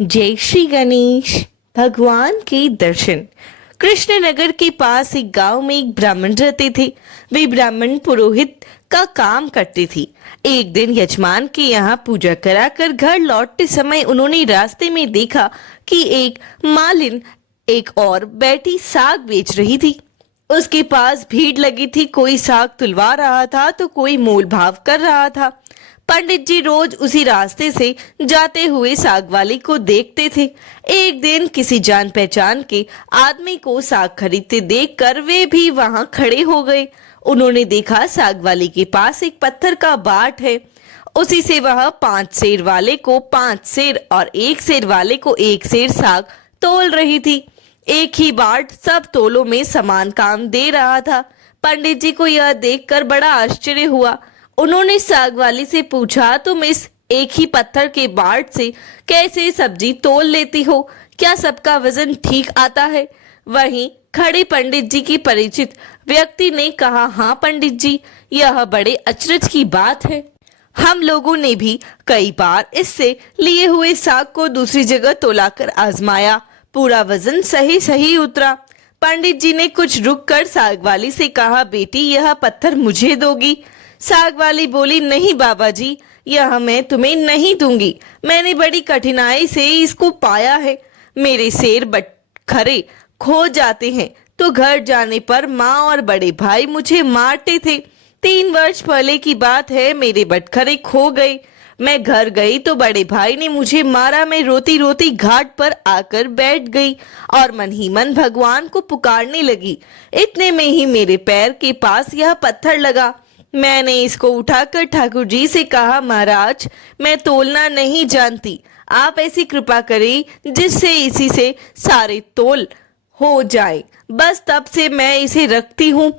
जय श्री गणेश। भगवान के दर्शन। कृष्णनगर के पास एक गांव में एक ब्राह्मण रहते थे। वे ब्राह्मण पुरोहित का काम करते थे। एक दिन यजमान के यहाँ पूजा कराकर घर लौटते समय उन्होंने रास्ते में देखा कि एक मालिन एक और बैठी साग बेच रही थी। उसके पास भीड़ लगी थी, कोई साग तुलवा रहा था तो कोई मोल भाव कर रहा था। पंडित जी रोज उसी रास्ते से जाते हुए साग वाली को देखते थे। एक दिन किसी जान पहचान के आदमी को साग खरीदते देखकर वे भी वहां खड़े हो गए। उन्होंने देखा साग वाली के पास एक पत्थर का बाट है, उसी से वह 5 सेर वाले को 5 सेर और 1 सेर वाले को 1 सेर साग तोल रही थी। एक ही बाट सब तोलों में समान काम दे रहा था। पंडित जी को यह देखकर बड़ा आश्चर्य हुआ। उन्होंने साग वाली से पूछा, तुम इस एक ही पत्थर के बाट से कैसे सब्जी तोल लेती हो? क्या सबका वजन ठीक आता है? वहीं खड़े पंडित जी की परिचित व्यक्ति ने कहा, हाँ पंडित जी, यह बड़े अचरज की बात है। हम लोगों ने भी कई बार इससे लिए हुए साग को दूसरी जगह तोलाकर आजमाया, पूरा वजन सही सही उतरा। पंडित जी ने कुछ रुककर साग वाली से कहा, बेटी यह पत्थर मुझे दोगी? साग वाली बोली, नहीं बाबा जी, यह मैं तुम्हें नहीं दूंगी। मैंने बड़ी कठिनाई से इसको पाया है। मेरे सेर बटखरे खो जाते हैं तो घर जाने पर माँ और बड़े भाई मुझे मारते थे। 3 वर्ष पहले की बात है, मेरे बटखरे खो गए। मैं घर गई तो बड़े भाई ने मुझे मारा। मैं रोती रोती घाट पर आकर बैठ गई और मन ही मन भगवान को पुकारने लगी। इतने में ही मेरे पैर के पास यह पत्थर लगा। मैंने इसको उठाकर ठाकुर जी से कहा, महाराज मैं तोलना नहीं जानती, आप ऐसी कृपा करें जिससे इसी से सारे तोल हो जाए। बस तब से मैं इसे रखती हूँ।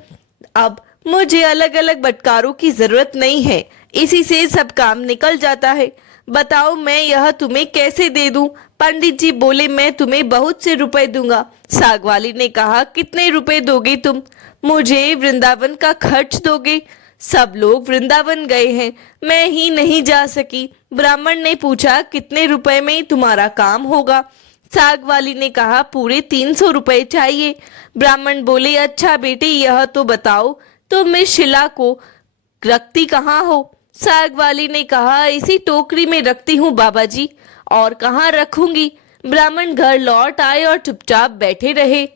अब मुझे अलग अलग बटकारों की जरूरत नहीं है, इसी से सब काम निकल जाता है। बताओ मैं यह तुम्हें कैसे दे दूं? पंडित जी बोले, मैं तुम्हें बहुत से रुपए दूंगा। साग वाली ने कहा, कितने रुपए दोगे तुम? मुझे वृंदावन का खर्च दोगे? सब लोग वृंदावन गए हैं, मैं ही नहीं जा सकी। ब्राह्मण ने पूछा, कितने रुपए में तुम्हारा काम होगा? साग वाली ने कहा, पूरे 300 रुपए चाहिए। ब्राह्मण बोले, अच्छा बेटी यह तो बताओ तुम इस शिला को रखती कहाँ हो? साग वाली ने कहा, इसी टोकरी में रखती हूँ बाबा जी, और कहाँ रखूंगी? ब्राह्मण घर लौट आए और चुपचाप बैठे रहे।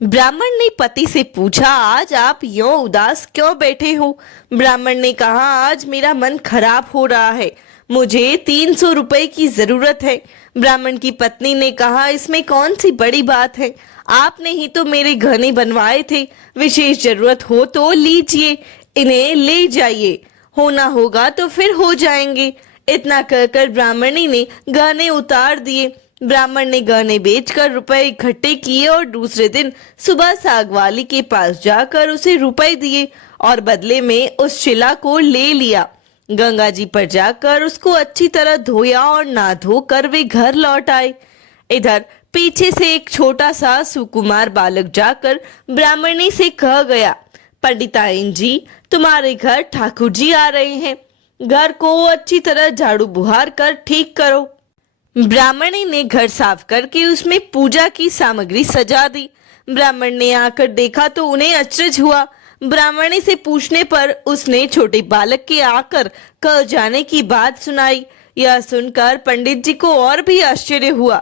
ब्राह्मण ने पति से पूछा, आज आप यूं उदास क्यों बैठे हो? ब्राह्मण ने कहा, आज मेरा मन खराब हो रहा है, मुझे 300 रुपए की जरूरत है। ब्राह्मण की पत्नी ने कहा, इसमें कौन सी बड़ी बात है, आपने ही तो मेरे गहने बनवाए थे, विशेष जरूरत हो तो लीजिए, इन्हें ले जाइए, होना होगा तो फिर हो जाएंगे। इतना कहकर ब्राह्मणी ने गहने उतार दिए। ब्राह्मण ने गहने बेचकर रुपए इकट्ठे किए और दूसरे दिन सुबह साग वाली के पास जाकर उसे रुपए दिए और बदले में उस शिला को ले लिया। गंगा जी पर जाकर उसको अच्छी तरह धोया और ना धोकर वे घर लौट आए। इधर पीछे से एक छोटा सा सुकुमार बालक जाकर ब्राह्मणी से कह गया, पंडिताइन जी, तुम्हारे घर ठाकुर जी आ रहे हैं, घर को अच्छी तरह झाड़ू बुहार कर ठीक करो। ब्राह्मणी ने घर साफ करके उसमें पूजा की सामग्री सजा दी। ब्राह्मण ने आकर देखा तो उन्हें अचरज हुआ। ब्राह्मणी से पूछने पर उसने छोटे बालक के आकर कह जाने की बात सुनाई। यह सुनकर पंडित जी को और भी आश्चर्य हुआ।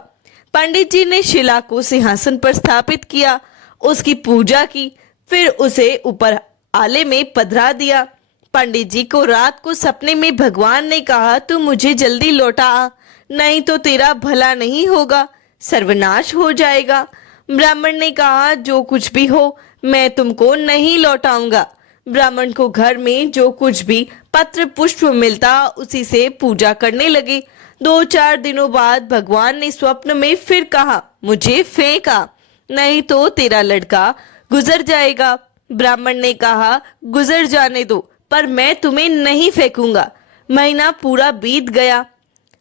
पंडित जी ने शिला को सिंहासन पर स्थापित किया, उसकी पूजा की, फिर उसे ऊपर आले में पधरा दिया। पंडित जी को रात को सपने में भगवान ने कहा, तू मुझे जल्दी लौटा आ, नहीं तो तेरा भला नहीं होगा, सर्वनाश हो जाएगा। ब्राह्मण ने कहा, जो कुछ भी हो मैं तुमको नहीं लौटाऊंगा। ब्राह्मण को घर में जो कुछ भी पत्र पुष्प मिलता उसी से पूजा करने लगे। 2-4 दिनों बाद भगवान ने स्वप्न में फिर कहा, मुझे फेंका, नहीं तो तेरा लड़का गुजर जाएगा। ब्राह्मण ने कहा, गुजर जाने दो, पर मैं तुम्हें नहीं फेंकूंगा। महीना पूरा बीत गया।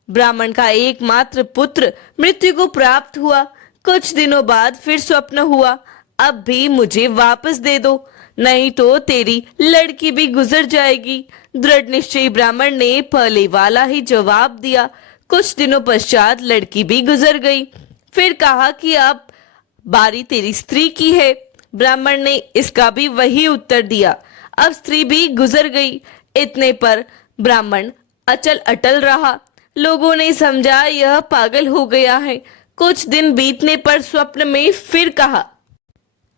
ब्राह्मण का एकमात्र पुत्र मृत्यु को प्राप्त हुआ। कुछ दिनों बाद फिर स्वप्न हुआ, अब भी मुझे वापस दे दो, नहीं तो तेरी लड़की भी गुजर जाएगी। दृढ़ निश्चयी ब्राह्मण ने पहले वाला ही जवाब दिया। कुछ दिनों पश्चात लड़की भी गुजर गई। फिर कहा कि अब बारी तेरी स्त्री की है। ब्राह्मण ने इसका भी वही उत्तर दिया। अब स्त्री भी गुजर गई। इतने पर ब्राह्मण अचल अटल रहा। लोगों ने समझा यह पागल हो गया है। कुछ दिन बीतने पर स्वप्न में फिर कहा,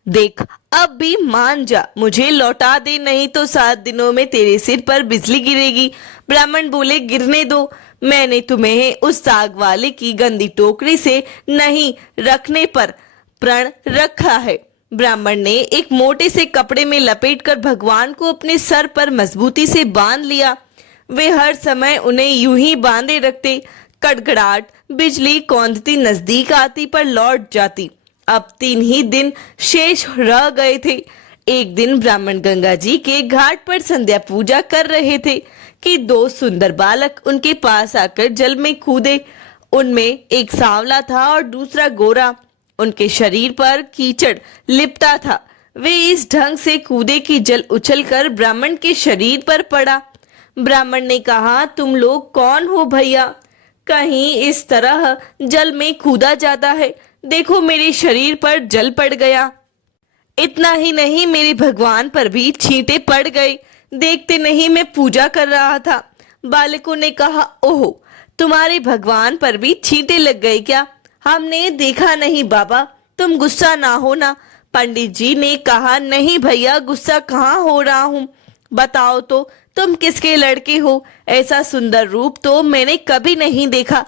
देख अब भी मान जा, मुझे लौटा दे, नहीं तो 7 दिनों में तेरे सिर पर बिजली गिरेगी। ब्राह्मण बोले, गिरने दो, मैंने तुम्हें उस साग वाले की गंदी टोकरी से नहीं रखने पर प्रण रखा है। ब्राह्मण ने एक मोटे से कपड़े में लपेटकर भगवान को अपने सर पर मजबूती से बांध लिया। वे हर समय उन्हें यूं ही बांधे रखते। कड़कड़ाहट बिजली कौंधती नजदीक आती पर लौट जाती। अब 3 ही दिन शेष रह गए थे। एक दिन ब्राह्मण गंगा जी के घाट पर संध्या पूजा कर रहे थे कि 2 सुंदर बालक उनके पास आकर जल में कूदे। उनमें एक सांवला था और दूसरा गोरा। उनके शरीर पर कीचड़ लिपटा था। वे इस ढंग से कूदे कि जल उछलकर ब्राह्मण के शरीर पर पड़ा। ब्राह्मण ने कहा, तुम लोग कौन हो भैया? कहीं इस तरह जल में कूदा जाता है? देखो मेरे शरीर पर जल पड़ गया। इतना ही नहीं, मेरे भगवान पर भी छींटे पड़ गए। देखते नहीं मैं पूजा कर रहा था। बालकों ने कहा, ओहो, तुम्हारे भगवान पर भी छींटे लग गए क्या? हमने देखा नहीं बाबा, तुम गुस्सा ना होना। पंडित जी ने कहा, नहीं भैया, गुस्सा कहाँ हो रहा हूँ। बताओ तो तुम किसके लड़के हो? ऐसा सुंदर रूप तो मैंने कभी नहीं देखा।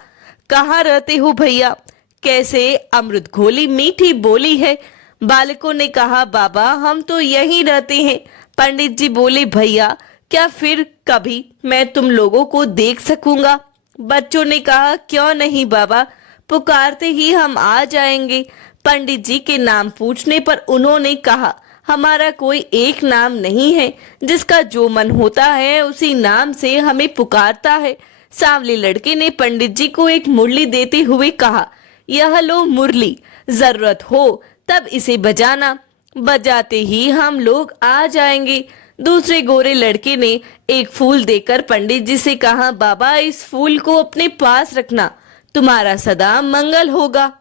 कहाँ रहते हो भैया? कैसे अमृत घोली मीठी बोली है। बालकों ने कहा, बाबा हम तो यहीं रहते हैं। पंडित जी बोले, भैया क्या फिर कभी मैं तुम लोगों को देख सकूंगा? बच्चों ने कहा, क्यों नहीं बाबा, पुकारते ही हम आ जाएंगे। पंडित जी के नाम पूछने पर उन्होंने कहा, हमारा कोई एक नाम नहीं है, जिसका जो मन होता है उसी नाम से हमें पुकारता है। सांवले लड़के ने पंडित जी को एक मुरली देते हुए कहा, यह लो मुरली, जरूरत हो तब इसे बजाना, बजाते ही हम लोग आ जाएंगे। दूसरे गोरे लड़के ने एक फूल देकर पंडित जी से कहा, बाबा इस फूल को अपने पास रखना, तुम्हारा सदा मंगल होगा।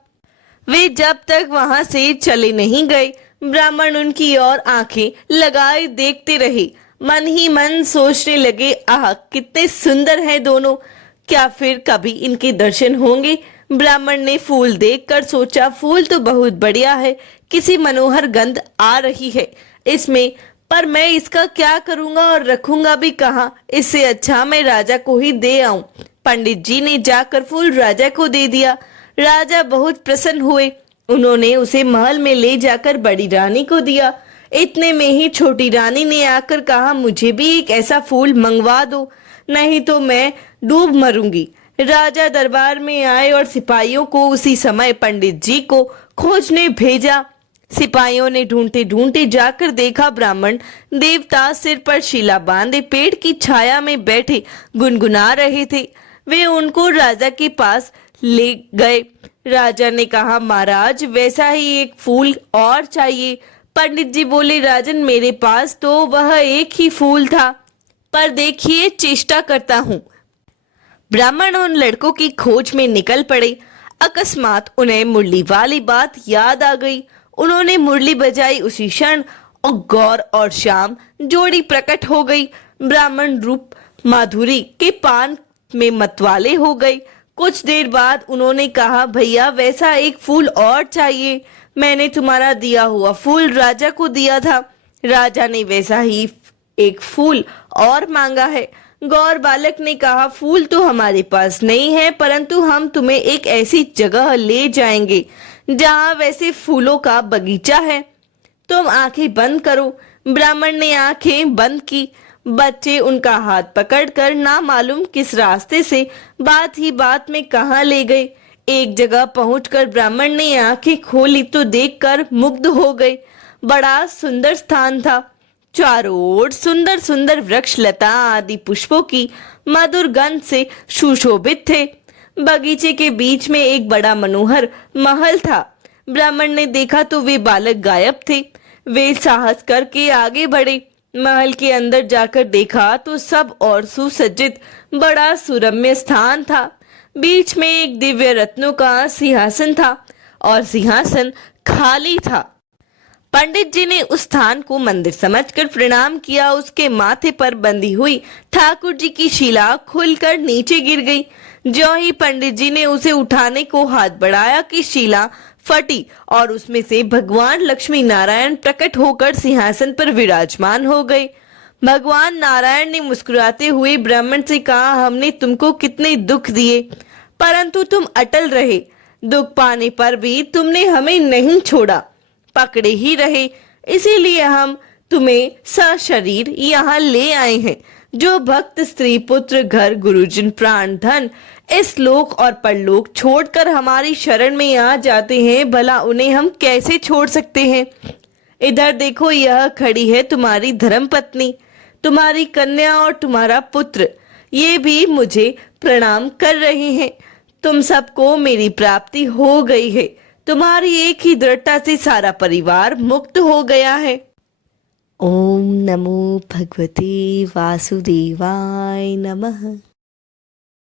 वे जब तक वहां से चले नहीं गए, ब्राह्मण उनकी ओर आंखें लगाए देखते रहे। मन ही मन सोचने लगे, आह कितने सुंदर हैं दोनों, क्या फिर कभी इनके दर्शन होंगे? ब्राह्मण ने फूल देखकर सोचा, फूल तो बहुत बढ़िया है, किसी मनोहर गंध आ रही है इसमें, पर मैं इसका क्या करूंगा और रखूंगा भी कहाँ? इससे अच्छा मैं राजा को ही दे आऊं। पंडित जी ने जाकर फूल राजा को दे दिया। राजा बहुत प्रसन्न हुए। उन्होंने उसे महल में ले जाकर बड़ी रानी को दिया। इतने में ही छोटी रानी ने आकर कहा, मुझे भी एक ऐसा फूल मंगवा दो, नहीं तो मैं डूब मरूंगी। राजा दरबार में आए और सिपाहियों को उसी समय पंडित जी को खोजने भेजा। सिपाहियों ने ढूंढते ढूंढते जाकर देखा, ब्राह्मण देवता सिर पर शीला बांधे पेड़ की छाया में बैठे गुनगुना रहे थे। वे उनको राजा के पास ले गए। राजा ने कहा, महाराज वैसा ही एक फूल और चाहिए। पंडित जी बोले, राजन मेरे पास तो वह एक ही फूल था, पर देखिए चेष्टा करता हूँ। ब्राह्मण उन लड़कों की खोज में निकल पड़े। अकस्मात उन्हें मुरली वाली बात याद आ गई। उन्होंने मुरली बजाई उसी क्षण और गौर और श्याम जोड़ी प्रकट हो गई। ब्राह्मण रूप माधुरी के पान में मतवाले हो गए। कुछ देर बाद उन्होंने कहा, भैया वैसा एक फूल और चाहिए, मैंने तुम्हारा दिया हुआ फूल राजा को दिया था। राजा ने वैसा ही एक फूल और मांगा है। गौर बालक ने कहा, फूल तो हमारे पास नहीं है, परंतु हम तुम्हें एक ऐसी जगह ले जाएंगे जहां वैसे फूलों का बगीचा है, तुम आंखें बंद करो। ब्राह्मण ने आंखें बंद की। बच्चे उनका हाथ पकड़कर ना मालूम किस रास्ते से बात ही बात में कहां ले गए। एक जगह पहुंचकर ब्राह्मण ने आंखें खोली तो देखकर मुग्ध हो गए। बड़ा सुंदर स्थान था। चारों ओर सुंदर सुंदर वृक्ष, लता आदि पुष्पों की मधुर गंध से सुशोभित थे। बगीचे के बीच में एक बड़ा मनोहर महल था। ब्राह्मण ने देखा तो वे बालक गायब थे। वे साहस करके आगे बढ़े। महल के अंदर जाकर देखा तो सब और सुसज्जित बड़ा सुरम्य स्थान था। बीच में एक दिव्य रत्नों का सिंहासन था और सिंहासन खाली था। पंडित जी ने उस स्थान को मंदिर समझकर प्रणाम किया। उसके माथे पर बंधी हुई ठाकुर जी की शिला खुलकर नीचे गिर गई। ज्यों ही पंडित जी ने उसे उठाने को हाथ बढ़ाया कि शिला फटी और उसमें से भगवान लक्ष्मी नारायण प्रकट होकर सिंहासन पर विराजमान हो गए। भगवान नारायण ने मुस्कुराते हुए ब्राह्मण से कहा, हमने तुमको कितने दुख दिए, परंतु तुम अटल रहे। दुख पाने पर भी तुमने हमें नहीं छोड़ा, पकड़े ही रहे। इसीलिए हम तुम्हें सशरीर यहाँ ले आए हैं। जो भक्त स्त्री पुत्र घर गुरुजन प्राण धन इस लोक और परलोक छोड़कर हमारी शरण में आ जाते हैं, भला उन्हें हम कैसे छोड़ सकते हैं। इधर देखो, यह खड़ी है तुम्हारी धर्म पत्नी, तुम्हारी कन्या और तुम्हारा पुत्र, ये भी मुझे प्रणाम कर रहे हैं। तुम सबको मेरी प्राप्ति हो गई है। तुम्हारी एक ही दृढ़ता से सारा परिवार मुक्त हो गया है। ओम नमो भगवते वासुदेवाय नमः।